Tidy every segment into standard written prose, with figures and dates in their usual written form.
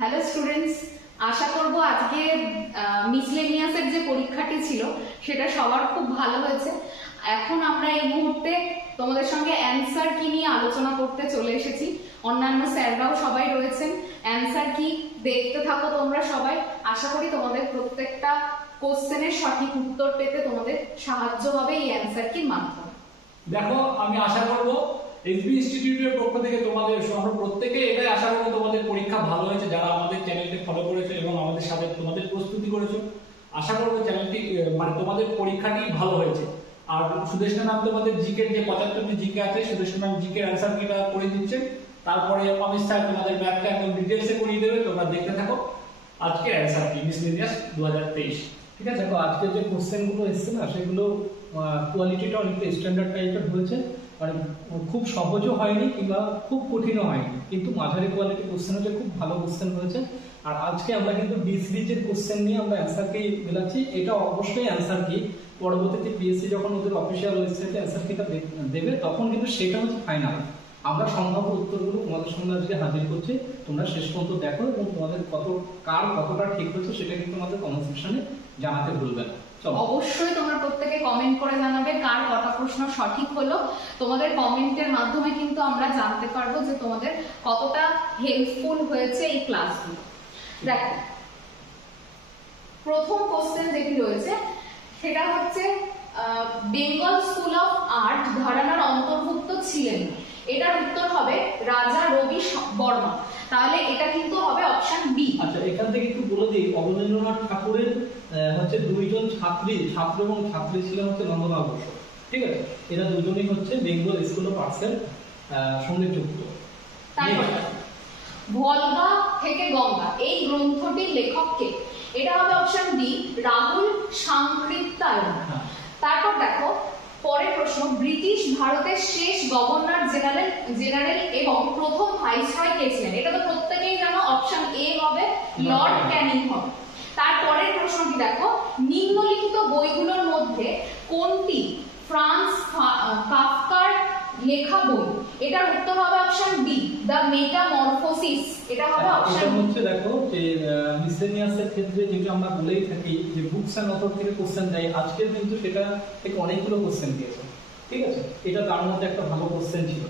Hello students, আশা করব আজকে মিসলেনিয়াসের যে পরীক্ষাটি ছিল সেটা সবার খুব ভালো হয়েছে। এখন আমরা এই মুহূর্তে তোমাদের সঙ্গে অ্যানসার কি নিয়ে আলোচনা করতে চলে এসেছি। অন্যান্য স্যাররাও সবাই রয়েছেন। অ্যানসার কি দেখতে থাকো তোমরা সবাই। আশা করি তোমাদের প্রত্যেকটা কোশ্চেনের সঠিক উত্তর পেতে তোমাদের সাহায্য হবে এই অ্যানসার কির মাধ্যমে। দেখো, আমি আশা করব এসবি ইনস্টিটিউটের পক্ষ থেকে তোমাদের আমরা প্রত্যেকে এটাই আশা করব তোমাদের পরীক্ষা ভালো হয়েছে, যারা আমাদের চ্যানেলকে ফলো করেছো এবং আমাদের সাথে তোমাদের প্রস্তুতি করেছো। আশা করব চ্যানেলটি তোমাদের পরীক্ষাটি ভালো হয়েছে। আর সুদেষ্ণা ম্যাম তোমাদের জিকে যে 75টি জিকে আছে, সুদেষ্ণা ম্যাম জিকে অ্যানসার কিটা করে দিচ্ছে। তারপরে অমিত স্যার তোমাদের ম্যাথটা একদম ডিটেইলসে করিয়ে দেবে, তোমরা দেখতে থাকো। আজকে অ্যানসার কি মিসলেনিয়াস 2023। ঠিক আছে, দেখো আজকে যে কোশ্চেন গুলো এসছে না, সেগুলো কোয়ালিটিটা অনেকটা স্ট্যান্ডার্ড টাইপের হয়েছে। মানে খুব সহজও হয়নি কিংবা খুব কঠিনও হয়নি, কিন্তু মাঝারি কোয়ালিটি কোশ্চেন হচ্ছে, খুব ভালো কোশ্চেন হয়েছে। আর আজকে আমরা কিন্তু ডি সিরিজের কোশ্চেন নিয়ে আমরা অ্যান্সার কি মেলাচ্ছি। এটা অবশ্যই অ্যান্সার কি পরবর্তীতে পিএসসি যখন ওদের অফিসিয়াল ওয়েবসাইটে অ্যান্সার কিটা দেবে, তখন কিন্তু সেটা হচ্ছে ফাইনাল। আমরা সম্ভাব্য উত্তরগুলো তোমাদের সামনে আজকে হাজির করছি। তোমরা শেষ পর্যন্ত দেখো এবং তোমাদের কতটা ঠিক হচ্ছে সেটা কিন্তু আমাদের কমেন্ট সেকশনে জানাতে ভুলবে না। অবশ্যই তোমরা প্রত্যেকে কমেন্ট করে জানাবে কার কটা প্রশ্ন সঠিক হলো। তোমাদের কমেন্টের মাধ্যমে কিন্তু আমরা জানতে পারবো যে তোমাদের কতটা হেল্পফুল হয়েছে এই ক্লাসগুলো। দেখো, প্রথম কোশ্চেন যেটি রয়েছে সেটা হচ্ছে বেঙ্গল স্কুল অফ আর্ট ঘরানার অন্তর্ভুক্ত ছিলেন। এটার উত্তর হবে রাজা রবি বর্মা। তাহলে এটা কিন্তু হবে অপশন বি। আচ্ছা, এখান থেকে একটু বলে দিই, অবনীন্দ্রনাথ ঠাকুরের হচ্ছে দুইজন ছাত্র এবং ছাত্রী ছিলেন হচ্ছে নন্দনা বসু। ঠিক আছে, এরা দুজনেই হচ্ছে বেঙ্গল স্কুল অফ আর্টসের সঙ্গে যুক্ত। তারপরে ভলগা থেকে গঙ্গা এই গ্রন্থটির লেখককে, এটা হবে অপশন বি রাহুল সাংকৃত্যায়ন। তারপর দেখো পরের প্রশ্ন, ব্রিটিশ ভারতের শেষ গভর্নর জেনারেল এবং প্রথম ভাইসরয় কে ছিলেন? এটা তো প্রত্যেকেই জানো, অপশন এ হবে লর্ড ক্যানিং হবে। তারপরের প্রশ্নটি দেখো, নিম্নলিখিত বইগুলোর মধ্যে কোনটি ফ্রান্স কাফকার লেখা বই? এটার উত্তর হবে অপশন বি দ্য মেটামরফোসিস। এটা হবে অপশন এটা হচ্ছে দেখো যে মিসলেনিয়াসের ক্ষেত্রে যেটা আমরা বলেই থাকি যে বুকস এন্ড অথর থেকে কোশ্চেন দেয়, আজকে কিন্তু সেটা থেকে অনেকগুলো কোশ্চেন দিয়েছে। ঠিক আছে, এটা তার মধ্যে একটা ভালো কোশ্চেন ছিল।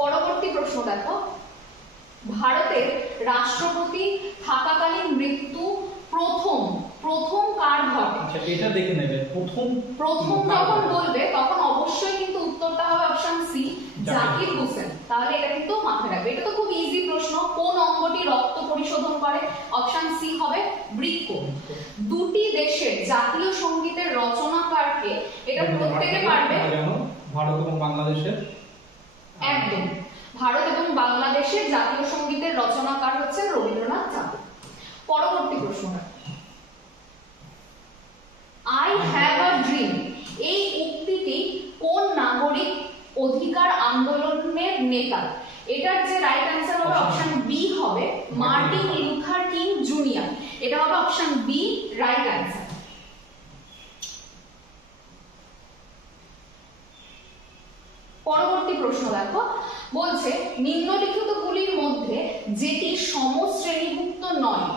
পরবর্তী প্রশ্ন দেখো, ভারতের রাষ্ট্রপতি থাকাকালীন মৃত্যু প্রথম কার ঘটে? আচ্ছা, এটা দেখে নেবে। প্রথম যখন বলবে তখন অবশ্যই কিন্তু উত্তরটা হবে অপশন সি জাকির হোসেন। তাহলে এটা কিন্তু মাথায় রাখবে। এটা তো খুব ইজি প্রশ্ন। কোন অঙ্গটি রক্ত পরিশোধন করে? অপশন সি হবে বৃক্ক। দুটি দেশের জাতীয় সঙ্গীতের রচনাকারকে? এটা প্রত্যেকে পারবে। ভারত এবং বাংলাদেশের, একদম, ভারত এবং বাংলাদেশের জাতীয় সঙ্গীতের রচনাকার হচ্ছেন রবীন্দ্রনাথ ঠাকুর। পরবর্তী প্রশ্ন, আই হ্যাভ আ ড্রিম এই উক্তিটি কোন নাগরিক অধিকার আন্দোলনের নেতা? এটার যে রাইট অ্যান্সার হবে অপশন বি হবে মার্টিন লুথার কিং জুনিয়র। এটা হবে অপশন বি রাইট অ্যান্সার। পরবর্তী প্রশ্ন দেখো, বলছে নিম্নলিখিতগুলির মধ্যে যেটি সমশ্রেণীভুক্ত নয়।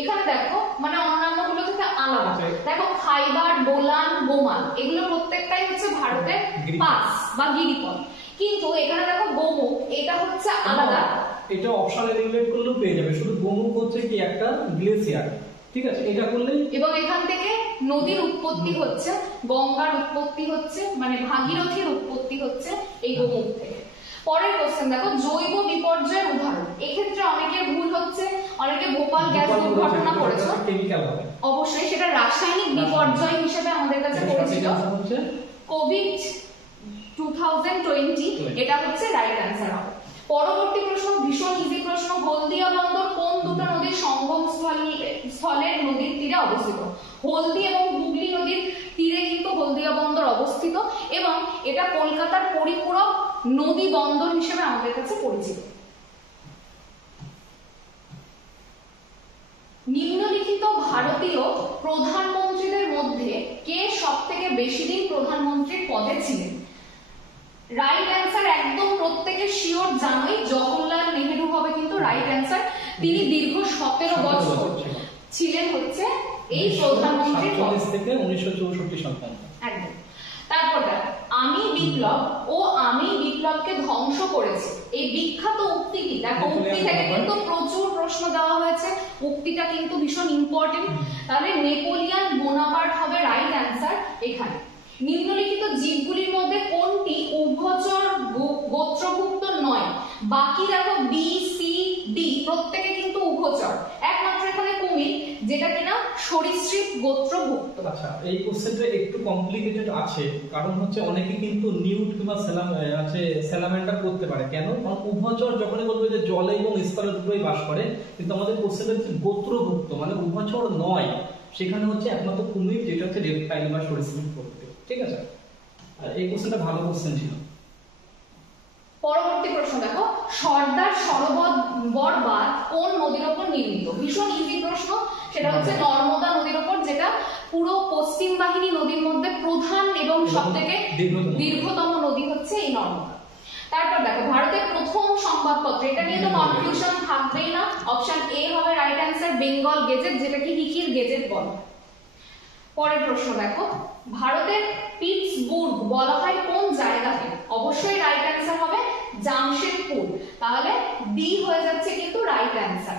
এখানে দেখো মানে অন্যান্যগুলো থেকে আলাদা। দেখো খাইবার, বোলান, গোমান এগুলো প্রত্যেকটাই হচ্ছে ভারতের পাস বা গিরিপথ, কিন্তু এখানে দেখো গোমুখ এটা হচ্ছে আলাদা। এটা অপশন এলিমিনেট করলেও পেয়ে যাবে। শুধু গোমুখ হচ্ছে কি একটা গ্লেসিয়ার। ঠিক আছে, এটা করলেই, এবং এখান থেকে নদীর উৎপত্তি হচ্ছে, গঙ্গার উৎপত্তি হচ্ছে, মানে ভাগীরথীর উৎপত্তি হচ্ছে এই গোমুখ থেকে। পরের কোশ্চেন দেখো, জৈব বিপর্যয়ের উদাহরণ। এক্ষেত্রে অনেকের ভুল হচ্ছে, অনেকে ভোপাল গ্যাস দুর্ঘটনা করেছে, কেমিক্যাল হবে। অবশ্যই সেটা রাসায়নিক বিপর্যয় হিসেবে আমাদের কাছে পরিচিত। কোভিড 2020 এটা হচ্ছে রাইট অ্যান্সার হবে। পরবর্তী প্রশ্ন ভীষণ ইজি প্রশ্ন, হলদিয়া বন্দর কোন দুটো নদীর সঙ্গম স্থলের নদীর তীরে অবস্থিত? হলদি এবং হুগলি নদীর তীরে কিন্তু হলদিয়া বন্দর অবস্থিত, এবং এটা কলকাতার পরিপূরক নদী বন্দর হিসেবে আমাদের কাছে পরিচিত। নিম্নলিখিত ভারতীয় প্রধানমন্ত্রীদের মধ্যে কে সবথেকে বেশি দিন প্রধানমন্ত্রীর পদে ছিলেন? রাইট অ্যান্সার একদম প্রত্যেকে শিওর জানোই, জওহরলাল নেহেরু হবে কিন্তু রাইট অ্যান্সার। তিনি দীর্ঘ 17 বছর ছিলেন হচ্ছে এই প্রধানমন্ত্রীর পদ থেকে 1964 সাল পর্যন্ত। একদম। তারপর আমি বিপ্লব ও আমি বিপ্লবকে ধ্বংস করেছি, এই বিখ্যাত উক্তিটি, দেখো উক্তি থেকে কিন্তু প্রচুর প্রশ্ন দেওয়া হয়েছে, উক্তিটা কিন্তু ভীষণ ইম্পর্টেন্ট। তাহলে নেপোলিয়ন বোনাপার্ট হবে রাইট অ্যান্সার এখানে। নিম্নলিখিত জীবগুলির মধ্যে কোনটি উভচর গোত্রভুক্ত নয়? বাকি দেখো বি সি ডি প্রত্যেকে কিন্তু উভচর, একমাত্র এখানে কুমির যেটা কিনা সরীসৃপ গোত্রভুক্ত। আচ্ছা, এই কোশ্চেনটা একটু কমপ্লিকেটেড আছে, কারণ হচ্ছে অনেকে কিন্তু নিউট কিংবা স্যালামেন্ডার করতে পারে। কেন? কারণ উভচর যখনই বলবে যে জলে এবং স্থলে দুটোই বাস করে, কিন্তু আমাদের কোশ্চেনটা হচ্ছে গোত্রভুক্ত, মানে উভচর নয়, সেখানে হচ্ছে একমাত্র কুমির যেটা হচ্ছে রেপটাইল বা সরীসৃপ গোত্র। ঠিক আছে, আর এই কোশ্চেনটা ভালো কোশ্চেন ছিল। পরবর্তী প্রশ্ন দেখো, সর্দার সরোবর বাঁধ কোন নদীর উপর নির্মিত? ভীষণ ইজি প্রশ্ন, সেটা হচ্ছে নর্মদা নদীর উপর, যেটা পুরো পশ্চিম বাহিনী নদীর মধ্যে প্রধান এবং সবথেকে দীর্ঘতম নদী হচ্ছে এই নর্মদা। তারপর দেখো ভারতের প্রথম সংবাদপত্র, এটা নিয়ে তো কনফিউশন থাকবেই না, অপশন এ হবে রাইট অ্যান্সার, বেঙ্গল গেজেট, যেটাকে হিকির গেজেট বলে। পরের প্রশ্ন দেখো, ভারতের পিটসবুর্গ বলা হয় কোন জায়গাকে? অবশ্যই রাইট অ্যান্সার হবে জামশেদপুর, তাহলে ডি হয়ে যাচ্ছে কিন্তু রাইট অ্যান্সার।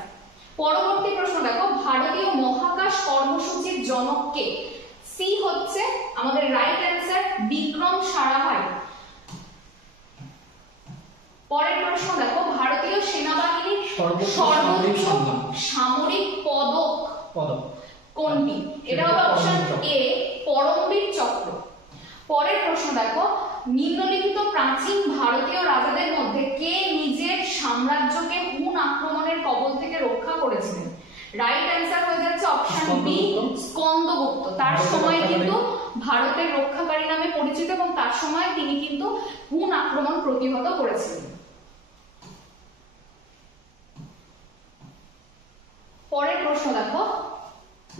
পরবর্তী প্রশ্ন দেখো, ভারতীয় মহাকাশ কর্মসূচির জনক কে? সি হচ্ছে আমাদের রাইট অ্যান্সার, বিক্রম সারাভাই। পরের প্রশ্ন দেখো, ভারতীয় সেনাবাহিনীর সর্বোচ্চ সামরিক পদক কোনটি? এটা হবে অপশন এ, পরমবীর চক্র। পরের প্রশ্ন দেখো, নিম্নলিখিত প্রাচীন ভারতীয় রাজাদের মধ্যে কে নিজের সাম্রাজ্যকে হুন আক্রমণের কবল থেকে রক্ষা করেছিলেন? রাইট অ্যান্সার হয়ে যাচ্ছে অপশন বি, স্কন্দগুপ্ত। তার সময় কিন্তু ভারতের রক্ষাকারী নামে পরিচিত এবং তার সময় তিনি কিন্তু হুন আক্রমণ প্রতিহত করেছিলেন। পরের প্রশ্ন দেখো,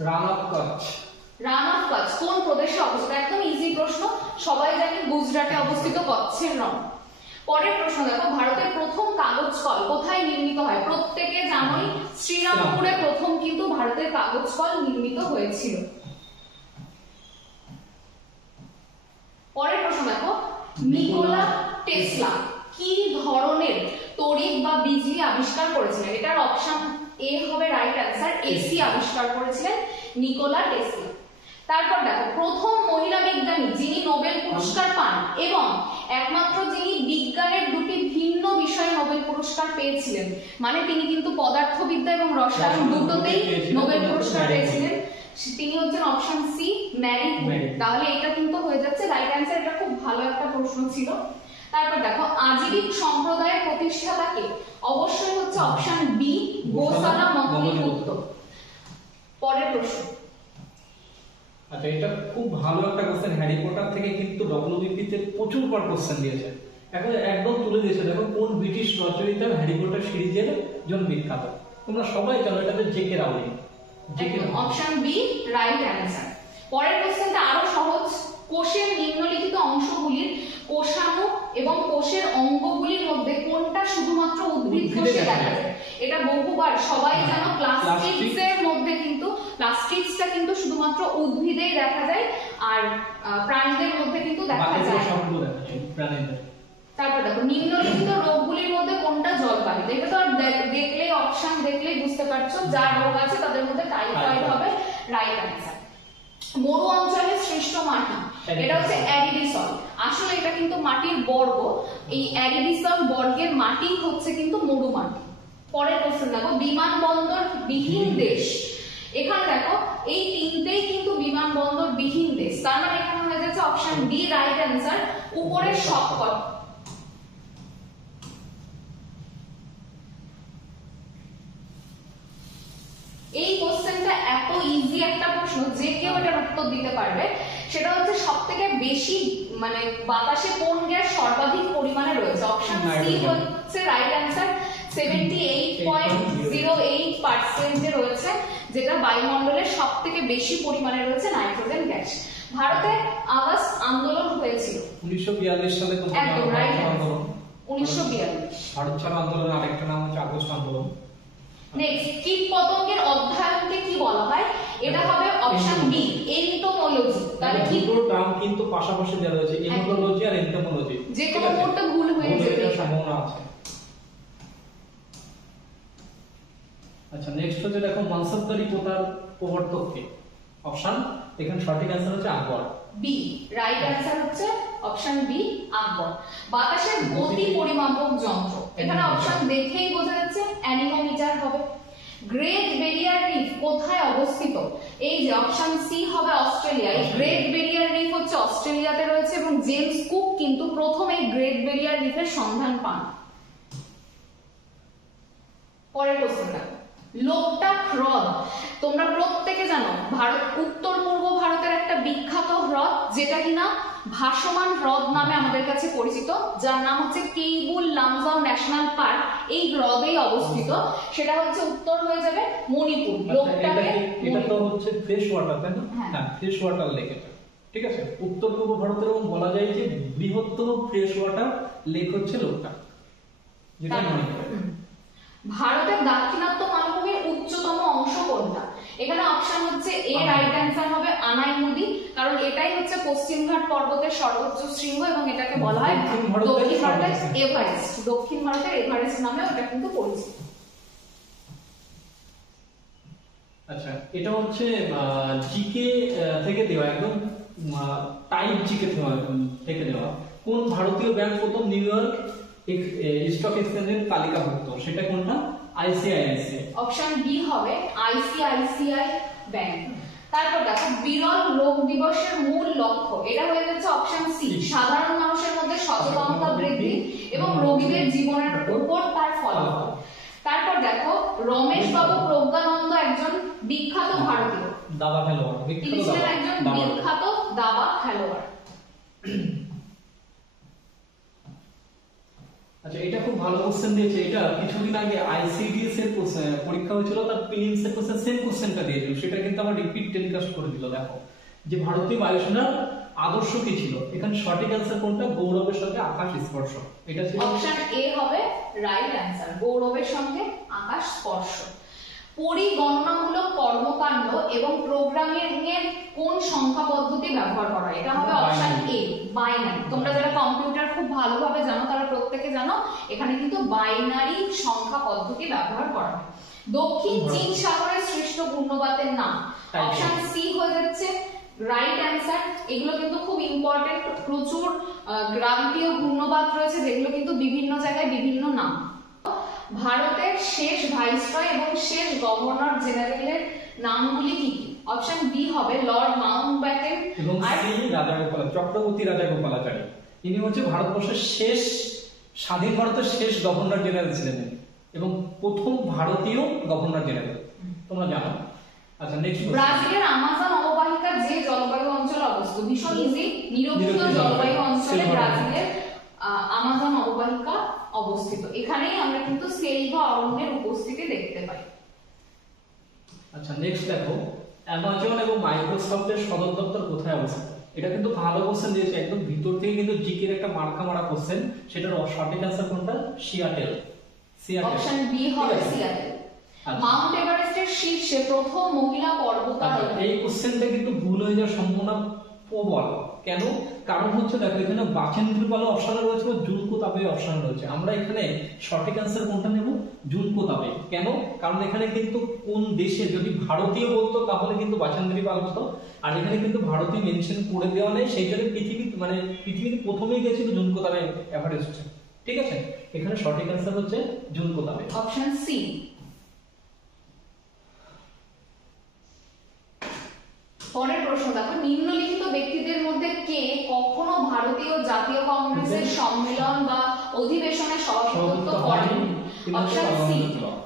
রান অফ কচ্ছ কোন প্রদেশে অবস্থিত? একদম ইজি প্রশ্ন, সবাই জানি গুজরাটে অবস্থিত কচ্ছের রণ। পরের প্রশ্ন দেখো, ভারতের প্রথম কাগজ কল কোথায় নির্মিত হয়? প্রত্যেকে জানোই শ্রীরামপুরে প্রথম কিন্তু ভারতের কাগজ কল নির্মিত হয়েছিল। পরের প্রশ্ন দেখো, নিকোলা টেসলা কি ধরনের তড়িৎ বা বিজলি আবিষ্কার করেছিলেন? এটার অপশন এ হবে রাইট অ্যান্সার, এসি আবিষ্কার করেছিলেন নিকোলা টেসলা। তারপর দেখো, প্রথম মহিলা বিজ্ঞানী যিনি নোবেল পুরস্কার পান এবং একমাত্র যিনি বিজ্ঞানের দুটি ভিন্ন বিষয়ে নোবেল পুরস্কার পেয়েছিলেন, মানে তিনি কিন্তু পদার্থবিদ্যা এবং রসায়ন দুটোতেই নোবেল পুরস্কার পেয়েছিলেন, তিনি হচ্ছেন অপশন সি, ম্যারি কুরি। তাহলে এটা কিন্তু হয়ে যাচ্ছে রাইট অ্যান্সার, এটা খুব ভালো একটা প্রশ্ন ছিল। তারপর দেখো, আজীবিক সম্প্রদায়ের প্রতিষ্ঠাতাকে? অবশ্যই হচ্ছে অপশন বি, গোসালা মহম্মদ। পরের প্রশ্ন, আচ্ছা, এটা খুব ভালো একটা কোশ্চেন, হ্যারি পটার থেকে কিন্তু ডব্লিউবিপিতে প্রচুর বার কোশ্চেন দিয়েছে, এখন একদম তুলে দিয়েছে। দেখো, কোন ব্রিটিশ রচয়িতা হ্যারি পটার সিরিজের জন্য বিখ্যাত? তোমরা সবাই জানো, এটা হচ্ছে J K Rowling. Option B right answer. পরের কোশ্চেনটা আরো সহজ, কোষের নিম্নলিখিত অংশগুলির কোষাণু এবং কোষের অঙ্গগুলির মধ্যে কোনটা শুধুমাত্র উদ্ভিদ কোষে দেখা যায়? এটা বহুবার সবাই জানো, প্লাস্টিডস এর মধ্যে কিন্তু প্লাস্টিডসটা কিন্তু শুধুমাত্র উদ্ভিদেই দেখা যায়, আর প্রাণীদের মধ্যে কিন্তু দেখা যায়। তারপর দেখো, নিম্নলিখিত রোগগুলির মধ্যে কোনটা জলবাহিত? এটা তো আর দেখলেই অপশন দেখলেই বুঝতে পারছো, যার রোগ আছে তাদের মধ্যে টাইফয়েড হবে রাইট অ্যান্সার। মরু অঞ্চলের শ্রেষ্ঠ মাটি? এটা হচ্ছে অ্যারিডিসল। আসলে এটা কিন্তু মাটির বর্গ, এই অ্যারিডিসল বর্গের মাটি হচ্ছে কিন্তু মরু মাটি। পরের প্রশ্ন দেখো, বিমানবন্দর বিহীন দেশ? এখানে দেখো এই তিনটেই কিন্তু বিমানবন্দর বিহীন দেশ, তার মানে এখানে হয়ে যাচ্ছে অপশন ডি রাইট অ্যান্সার, উপরের সবকটা। এই কোশ্চেনটা এত ইজি একটা প্রশ্ন, যে কেউ এটার উত্তর দিতে পারবে। সেটা হচ্ছে সবথেকে বেশি মানে বাতাসে কোন গ্যাস সর্বাধিক পরিমাণে রয়েছে? অপশন সি হচ্ছে রাইট অ্যান্সার, 78.08% রয়েছে, যেটা বায়ুমণ্ডলের সবথেকে বেশি পরিমাণে রয়েছে নাইট্রোজেন গ্যাস। ভারতে আগস্ট আন্দোলন হয়েছিল 1942 সালে। একদম রাইট, 1942। ভারত ছাড়ো আন্দোলনের আরেকটা নাম হচ্ছে আগস্ট আন্দোলন। নেক্সট, কীট পতঙ্গের অধ্যয়নকে কি বলা হয়? এটা হবে অপশন বি, এন্টোমোলজি। তাহলে কি দুটো টার্ম কিন্তু পাশাপাশি দেওয়া রয়েছে, এন্টোমোলজি আর এন্টোমোলজি, যে কোনো মুহূর্তে ভুল হয়ে যেতে সম্ভাবনা আছে। আচ্ছা, নেক্সট হচ্ছে দেখো মানসবদারি প্রথার প্রবর্তক কে? অপশন, এখানে সঠিক অ্যান্সার হচ্ছে আকবর। বি, রাইট অ্যান্সার হচ্ছে অপশন বি, আকবর। বাতাসের গতি পরিমাপক যন্ত্র, এখানে অপশন দেখেই বোঝা যাচ্ছে অ্যানিমোমিটার হবে। গ্রেট বেরিয়ার রিফ কোথায় অবস্থিত? এই যে অপশন সি হবে অস্ট্রেলিয়া। এই গ্রেট বেরিয়ার রিফ হচ্ছে অস্ট্রেলিয়াতে রয়েছে এবং জেমস কুক কিন্তু প্রথম এই গ্রেট বেরিয়ার রিফের সন্ধান পান। পরের প্রশ্নটা, লোকটাক হ্রদ তোমরা প্রত্যেকে জানো ভারত উত্তর পূর্ব ভারতের একটা বিখ্যাত হ্রদ, যেটা কিনা ভাসমান হ্রদ নামে আমাদের কাছে পরিচিত, যার নাম হচ্ছে কেইবুল লামজাও ন্যাশনাল পার্ক। এই হ্রদেই অবস্থিত, সেটা হচ্ছে উত্তর হয়ে যাবে মণিপুর। লোকটাকে এটা তো হচ্ছে ফ্রেশ ওয়াটার, তাই না? হ্যাঁ, ফ্রেশ ওয়াটার লেক এটা, ঠিক আছে। উত্তর পূর্ব ভারতের বলা যায় যে বৃহত্তম ফ্রেশ ওয়াটার লেক হচ্ছে লোকটাক, যেটা মণিপুরে। ভারতের দাক্ষিণাত্য মালভূমির উচ্চতম অংশ কোনটা? এখানে অপশন হচ্ছে এ, রাইট অ্যান্সার হবে আনাই নদী, কারণ এটাই হচ্ছে পশ্চিমঘাট পর্বতের সর্বোচ্চ শৃঙ্গ এবং এটাকে বলা হয় দক্ষিণ ভারতের এভারেস্ট। দক্ষিণ ভারতের এভারেস্ট নামেও এটা কিন্তু পরিচিত। আচ্ছা, এটা হচ্ছে জিকে থেকে দেওয়া, একদম টাইপ জিকে থেকে দেওয়া। কোন ভারতীয় ব্যাংক প্রথম নিউ ইয়র্ক স্টক এক্সচেঞ্জের তালিকাভুক্ত? সেটা কোনটা? আইসিআইসিআই। অপশন বি হবে আইসিআইসিআই ব্যাংক। তারপর দেখো, বিরল রোগ দিবসের মূল লক্ষ্য, এটা হয়ে যাচ্ছে অপশন সি, সাধারণ মানুষের মধ্যে সচেতনতা বৃদ্ধি এবং রোগীদের জীবনের উপর তার ফলাফল। তারপর দেখো, রমেশ বাবু প্রজ্ঞানন্দ একজন বিখ্যাত ভারতীয় দাবা খেলোয়াড়, তিনি ছিলেন একজন বিখ্যাত দাবা খেলোয়াড়। আচ্ছা, এটা খুব ভালো কোশ্চেন দিয়েছে। এটা কিছুদিন আগে আইসিডিএস এর পরীক্ষা হয়েছিল, তার প্রিলিমস এর কোশ্চেন সেম কোশ্চেনটা দিয়েছিল, সেটা কিন্তু আবার রিপিট টেলিকাস্ট করে দিল। দেখো, যে ভারতীয় বায়ুসেনার আদর্শ কি ছিল? এখানে সঠিক অ্যান্সার কোনটা? গৌরবের সঙ্গে আকাশ স্পর্শ। এটা ছিল অপশন এ হবে রাইট অ্যান্সার, গৌরবের সঙ্গে আকাশ স্পর্শ। পরিগণনামূলক কর্মকাণ্ড এবং প্রোগ্রামিং এর কোন সংখ্যা পদ্ধতি ব্যবহার করা হয়? এটা হবে অপশন এ, বাইনারি। তোমরা যারা কম্পিউটার খুব ভালোভাবে জানো তারা প্রত্যেকে জানো এখানে কিন্তু বাইনারি সংখ্যা পদ্ধতি ব্যবহার করা হয়। দক্ষিণ চীন সাগরে সৃষ্ট ঘূর্ণবাতের নাম? অপশন সি হয়ে যাচ্ছে রাইট অ্যান্সার। এগুলো কিন্তু খুব ইম্পর্টেন্ট, প্রচুর গ্রাভিটীয় ঘূর্ণবাত রয়েছে যেগুলো কিন্তু বিভিন্ন জায়গায় বিভিন্ন নাম। ভারতের শেষ ভাইসরয় এবং শেষ গভর্নর জেনারেলের নামগুলি কি কি? অপশন বি হবে লর্ড মাউন্টব্যাটেন এবং সি রাজাগোপাল চক্রবর্তী রাজাগোপালাচারী। ইনি হচ্ছে ভারতবর্ষের শেষ স্বাধীন ভারতের শেষ গভর্নর জেনারেল ছিলেন এবং প্রথম ভারতীয় গভর্নর জেনারেল, তোমরা জানো। আচ্ছা, নেক্সট, ব্রাজিলের আমাজন অববাহিকা যে জলবায়ু অঞ্চলে অবস্থিত? ভীষণ ইজি, নিরক্ষীয় জলবায়ু অঞ্চলে ব্রাজিলের আমাজন অববাহিকা অবস্থিত। এখানেই আমরা কিন্তু সেলভা অরণ্যের উপস্থিতি দেখতে পাই। আচ্ছা, নেক্সট দেখো, অ্যামাজন এবং মাইক্রোসফটের সদর দপ্তর কোথায় অবস্থিত? এটা কিন্তু ভালো কোশ্চেন দিয়েছে, একদম ভিতর থেকে কিন্তু জিকের একটা মার্কা মারা কোশ্চেন। সেটার সঠিক অ্যান্সার কোনটা? সিয়াটেল। অপশন বি হবে সিয়াটেল। মাউন্ট এভারেস্টের শীর্ষে প্রথম মহিলা পর্বতারোহী? এই কোশ্চেনটা কিন্তু ভুল হয়ে যাওয়ার সম্ভাবনা প্রবল। কেন? কারণ হচ্ছে দেখো, এখানে বাচেন্দ্র পাল অপশন রয়েছে, জুনকো তাবে অপশন রয়েছে। আমরা এখানে সঠিক অ্যান্সার কোনটা নেব? জুনকো তাবে। কেন? কারণ এখানে কিন্তু কোন দেশে, যদি ভারতীয় বলতো তাহলে কিন্তু বাচেন্দ্র পাল হতো, আর এখানে কিন্তু ভারতীয় মেনশন করে দেওয়া নেই, সেই জন্য পৃথিবীতে প্রথমেই গেছিল জুনকো তাবে এভারেস্টে। ঠিক আছে, এখানে সঠিক অ্যান্সার হচ্ছে জুনকো তাবে। Option C. পরের প্রশ্ন দেখো, নিম্নলিখিত ব্যক্তিদের মধ্যে কে কখনো ভারতীয় জাতীয় কংগ্রেসের সম্মেলন বা অধিবেশনে সভাপতিত্ব করেন? অপশন সি,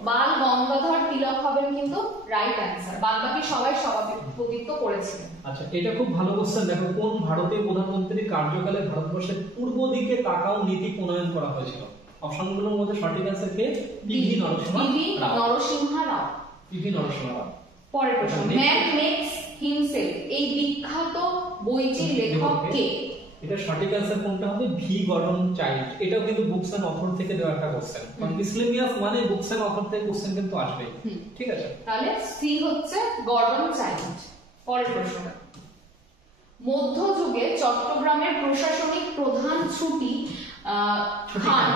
বাল গঙ্গাধর তিলক হবেন কিন্তু রাইট অ্যান্সার। বাদবাকি সবাই সভাপতিত্ব করেছিলেন। আচ্ছা, এটা খুব ভালো কোশ্চেন। দেখো, কোন ভারতীয় প্রধানমন্ত্রীর কার্যকালে ভারতবর্ষের পূর্ব দিকে তাকাও নীতি প্রণয়ন করা হয়েছিল? অপশনগুলোর মধ্যে সঠিক অ্যান্সার কে? পিভি নরসিংহ রাও। পিভি নরসিংহ রাও। পরের প্রশ্ন, ম্যান মেক্স হিমসেলফ এই বিখ্যাত বইটির লেখক কে? এটা সঠিক অ্যান্সার কোনটা হবে? V Gordon Childe. এটাও কিন্তু বুকস এন্ড অথর থেকে দেওয়া একটা কোশ্চেন, কারণ মিসলেনিয়াস মানে বুকস এন্ড অথর থেকে কোশ্চেন কিন্তু আসবে। ঠিক আছে, তাহলে সি হচ্ছে গর্ডন চাইল্ড। পরের প্রশ্নটা, মধ্যযুগে চট্টগ্রামের প্রশাসনিক প্রধান ছুটি খান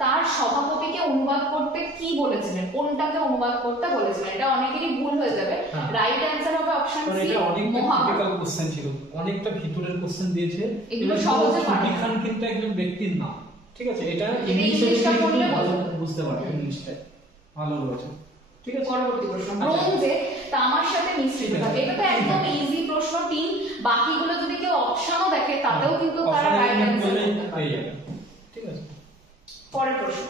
তার সভাপতিকে অনুবাদ করতে কি বলেছিলেন? কোনটাকে অনুবাদ করতে বলেছিলেন? এটা অনেকেরই ভুল হয়ে যাবে। রাইট অ্যান্সার হবে অপশন সি, এটা অনেকটা মহাভারত। টিপিক্যাল কোশ্চেন ছিল, অনেকটা ভিতরের কোশ্চেন দিয়েছে। এগুলো সহজে ছুটি পারবে। খান কিন্তু একজন ব্যক্তির নাম। ঠিক আছে, এটা ইংলিশটা পড়লে ভালো বোঝা বুঝতে পারবে, ইংলিশটা ভালো রয়েছে। ঠিক আছে, পরবর্তী প্রশ্ন, ব্রোঞ্জে তামার সাথে মিশ্রিত থাকে। এটা তো একদম ইজি প্রশ্ন, 3। বাকিগুলো যদি কেউ অপশনও দেখে তাতেও কিন্তু তারা রাইট অ্যান্সার পেয়ে যাবে। ঠিক আছে, পরের প্রশ্ন,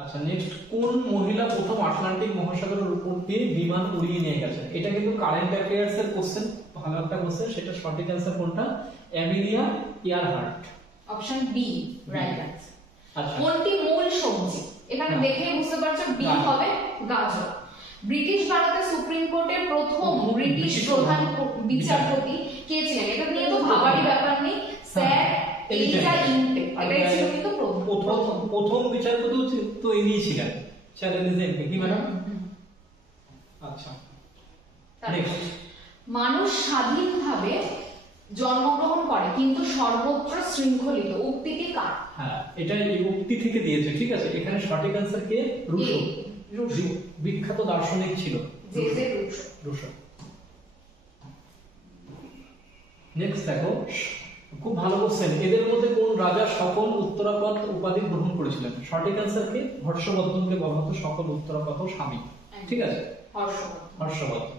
আচ্ছা নেক্সট, কোন মহিলা প্রথম আটলান্টিক মহাসাগরের উপর দিয়ে বিমান উড়িয়ে নিয়ে গেছেন? এটা কিন্তু কারেন্ট অ্যাফেয়ার্স এর কোশ্চেন, ভালো একটা কোশ্চেন। সেটা সঠিক অ্যান্সার কোনটা? Amelia Earhart. Option B right answer. আচ্ছা, কোনটি মূল সবজি? এখানে দেখেই বুঝতে পারছো বি গাজর। হবে গাজর। ব্রিটিশ ভারতে সুপ্রিম কোর্টের প্রথম ব্রিটিশ প্রধান বিচারপতি কে ছিলেন? এটা নিয়ে তো ভাবারই ব্যাপার নেই, স্যার এলিজা ইন্টে। এটাই ছিল কিন্তু প্রথম বিচারপতি তো ইনি ছিলেন, স্যার এলিজা ইন্টে। কি ম্যাডাম? আচ্ছা, নেক্সট, মানুষ স্বাধীনভাবে জন্মগ্রহণ করে কিন্তু সর্বত্র শৃঙ্খলিত, উক্তিটি কার? হ্যাঁ, এটা এই উক্তি থেকে দিয়েছে। ঠিক আছে, এখানে সঠিক অ্যান্সার কে? রুশো। রুশো, বিখ্যাত দার্শনিক ছিল জে রুশো। রুশো। নেক্সট দেখো, খুব ভালো কোশ্চেন। এদের মধ্যে কোন রাজা সকল উত্তরাপদ উপাধি গ্রহণ করেছিলেন? সঠিক অ্যান্সার কে? হর্ষবর্ধনকে বলা হতো সকল উত্তরাপদ স্বামী। ঠিক আছে, হর্ষবর্ধন।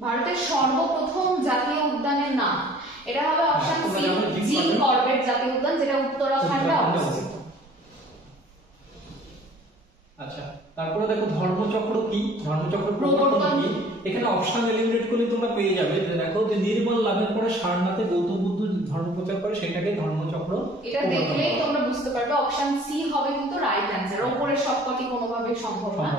ভারতের সর্বপ্রথম জাতীয় উদ্যানের নাম? এটা হবে অপশন সি, জিম করবেট জাতীয় উদ্যান, যেটা উত্তরাখণ্ডে অবস্থিত। আচ্ছা, তারপরে দেখো ধর্মচক্র কি? ধর্মচক্র প্রবর্তন কি? এখানে অপশন এলিমিনেট করলে তোমরা পেয়ে যাবে যে দেখো যে নির্মল লাভের পরে সারনাথে গৌতম বুদ্ধ ধর্ম প্রচার করে, সেটাকে ধর্মচক্র। এটা দেখলেই তোমরা বুঝতে পারবে অপশন সি হবে কিন্তু রাইট অ্যান্সার। উপরে সবকটি কোনোভাবেই সম্ভব না।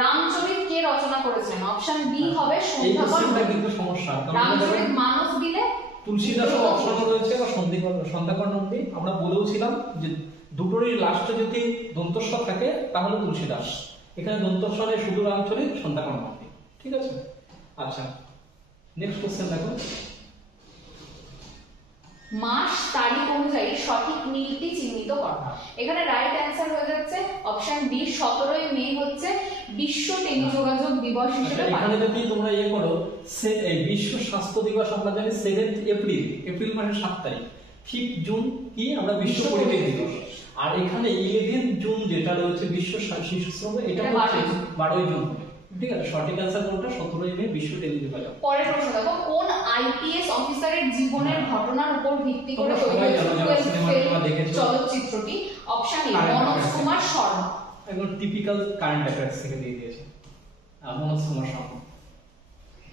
রামচরিত কে রচনা করেছেন? অপশন বি হবে এই সন্ধ্যাকর। কোশ্চেনটা কিন্তু সমস্যা। রামচরিত মানস দিলে তুলসীদাস অপশন রয়েছে বা সন্ধ্যাকর নন্দী। আমরা বলেওছিলাম যে দুটোরই লাস্টে যদি দন্তস্ব থাকে তাহলে তুলসীদাস। এখানে দন্তস্ব নেই, শুধু রামচরিত, সন্ধ্যাকর নন্দী। ঠিক আছে, আচ্ছা নেক্সট কোশ্চেন দেখো, মাস তারিখ অনুযায়ী সঠিক মিলটি চিহ্নিত করো। এখানে রাইট অ্যান্সার হয়ে যাচ্ছে অপশন বি, 17ই মে হচ্ছে বিশ্ব টেলিযোগাযোগ দিবস হিসেবে এখানে পালিত। যদি তোমরা করো, এই বিশ্ব স্বাস্থ্য দিবস আমরা জানি 7 এপ্রিল, এপ্রিল মাসের 7 তারিখ। 5 জুন কি আমরা বিশ্ব পরিবেশ দিবস। আর এখানে 11 জুন যেটা রয়েছে বিশ্ব শিশু শ্রম, এটা হচ্ছে 12ই জুন। ঠিক আছে, সঠিক অ্যান্সার কোনটা? 17ই মে বিশ্ব টেলিযোগাযোগ। পরের প্রশ্ন দেখো, কোন আইপিএস অফিসারের জীবনের ঘটনার উপর ভিত্তি করে তোমরা সবাই জানো যারা সিনেমা দেখেছো চলচ্চিত্রটি? Option A Manoj Kumar Sharma. একদম টিপিক্যাল কারেন্ট অ্যাফেয়ার্স থেকে দিয়ে দিয়েছে, মনোজ কুমার শর্মা।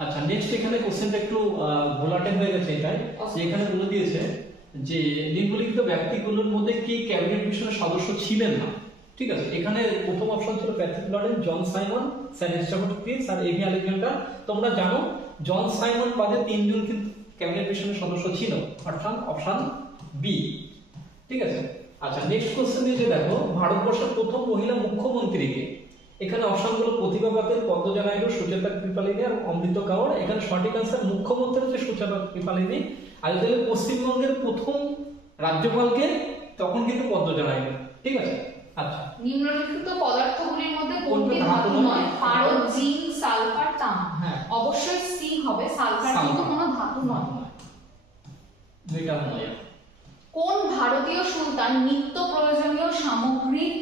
আচ্ছা নেক্সট, এখানে কোশ্চেনটা একটু ঘোলাটে হয়ে গেছে। এটাই যে এখানে বলে দিয়েছে যে নিম্নলিখিত ব্যক্তিগুলোর মধ্যে কি ক্যাবিনেট মিশনের সদস্য ছিলেন না। ঠিক আছে, এখানে প্রথম অপশন ছিল Patrick Lawrence, John Simon, sir Elizabeth Prince আর এভি আলেকজান্ডার। তোমরা জানো জন সাইমন বাদে 3 জন কিন্তু ক্যাবিনেট মিশনের সদস্য ছিল, অর্থাৎ অপশন বি। ঠিক আছে, আচ্ছা নেক্সট কোশ্চেন দিয়ে দেখো, ভারতবর্ষের প্রথম মহিলা মুখ্যমন্ত্রী কে? এখানে অপশনগুলো প্রতিভা পাতিল, পদ্মজা নাইডু, সুচেতা কৃপালিনী আর অমৃত কাওয়ার। এখানে সঠিক অ্যান্সার মুখ্যমন্ত্রী হচ্ছে সুচেতা কৃপালিনী। আর যদি পশ্চিমবঙ্গের প্রথম রাজ্যপালকে, তখন কিন্তু পদ্মজা নাইডু। ঠিক আছে, আচ্ছা নিম্নলিখিত পদার্থগুলির মধ্যে কোনটি ধাতু নয়? পারদ, জিঙ্ক, সালফার, তামা। অবশ্যই সি হবে, সালফার কিন্তু কোনো ধাতু নয়। দুইটা নয়। কোন ভারতীয় সুলতান নিত্য প্রয়োজনীয় সামগ্রীর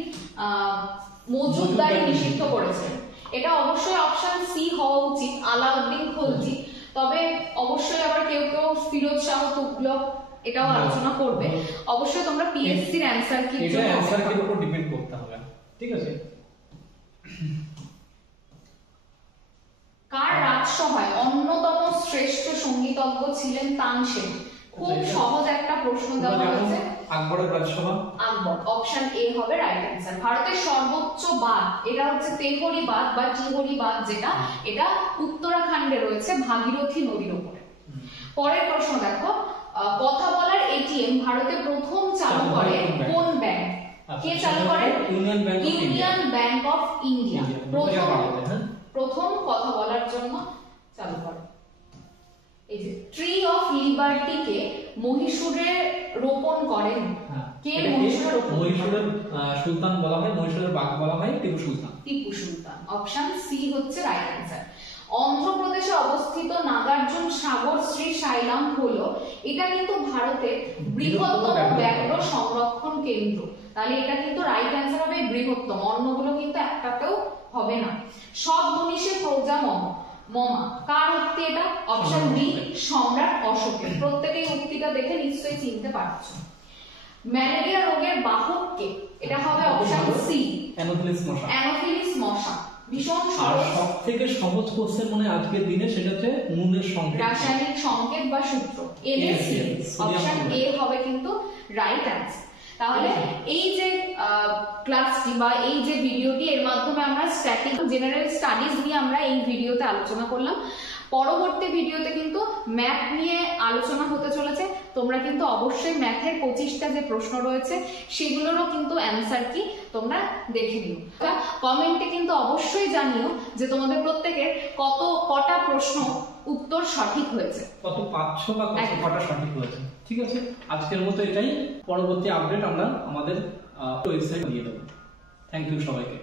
মজুতদারি নিষিদ্ধ করেছেন? এটা অবশ্যই অপশন সি হওয়া উচিত, আলাউদ্দিন খলজি। তবে অবশ্যই আবার কেউ কেউ ফিরোজ শাহ তুগলক এটাও আলোচনা করবে। অবশ্যই তোমরা পিএসসি এর অ্যানসার কি? এটা অ্যানসার এর উপর ডিপেন্ড করতে হবে। ঠিক আছে, কার রাজসভায় অন্যতম শ্রেষ্ঠ সঙ্গীতজ্ঞ ছিলেন তানসেন? খুব সহজ একটা প্রশ্ন দেওয়া হয়েছে। আকবরের রাজসভা। আকবর, অপশন এ হবে রাইট অ্যান্সার। ভারতের সর্বোচ্চ বাঁধ এটা হচ্ছে তেহরি বাঁধ বা টিহরি বাঁধ, যেটা এটা উত্তরাখণ্ডে রয়েছে ভাগীরথী নদীর উপরে। পরের প্রশ্ন দেখো, কথা বলার এটিএম ভারতে প্রথম চালু করে কোন ব্যাংক? কে চালু করে? ইউনিয়ন ব্যাংক অফ ইন্ডিয়া প্রথম কথা বলার জন্য চালু করে। এই যে ট্রি অফ লিবার্টিকে মহীশূরে রোপণ করেন কে? মহীশূরের সুলতান বলা হয়, মহীশূরের বাঘ বলা হয় টিপু সুলতান। টিপু সুলতান, অপশন সি হচ্ছে রাইট অ্যান্সার। অন্ধ্রপ্রদেশে অবস্থিত নাগার্জুন সাগর শ্রীশাইলাম হলো, এটা কিন্তু ভারতের বৃহত্তম ব্যাঘ্র সংরক্ষণ কেন্দ্র। তাহলে এটা কিন্তু রাইট অ্যান্সার হবে বৃহত্তম, অন্যগুলো কিন্তু একটাতেও হবে না। সব মনীষে প্রজামম মমা কার উক্তি এটা? অপশন বি সম্রাট অশোকের। প্রত্যেকেই উক্তিটা দেখে নিশ্চয়ই চিনতে পারছো। ম্যালেরিয়া রোগের বাহক কে? এটা হবে অপশন সি অ্যানোফিলিস মশা। অ্যানোফিলিস মশা। ভীষণ আর সহজ, সবথেকে সহজ কোশ্চেন মনে আজকের দিনে সেটা হচ্ছে নুনের সংকেত, রাসায়নিক সংকেত বা সূত্র NaCl। অপশন এ হবে কিন্তু রাইট অ্যান্সার। তাহলে এই যে ক্লাসটি বা এই যে ভিডিওটি, এর মাধ্যমে আমরা স্ট্যাটিক জেনারেল স্টাডিজ নিয়ে আমরা এই ভিডিওতে আলোচনা করলাম। পরবর্তী ভিডিওতে কিন্তু ম্যাথ নিয়ে আলোচনা হতে চলেছে। তোমরা কিন্তু অবশ্যই ম্যাথের 25টা যে প্রশ্ন রয়েছে সেগুলোরও কিন্তু অ্যান্সার কি তোমরা দেখে নিও। কমেন্টে কিন্তু অবশ্যই জানিও যে তোমাদের প্রত্যেকের কটা প্রশ্ন উত্তর সঠিক হয়েছে, কত পাচ্ছো বা কটা সঠিক হয়েছে। ঠিক আছে, আজকের মতো এটাই। পরবর্তী আপডেট আমরা আমাদের ওয়েবসাইট দিয়ে দেবো। থ্যাংক ইউ সবাইকে।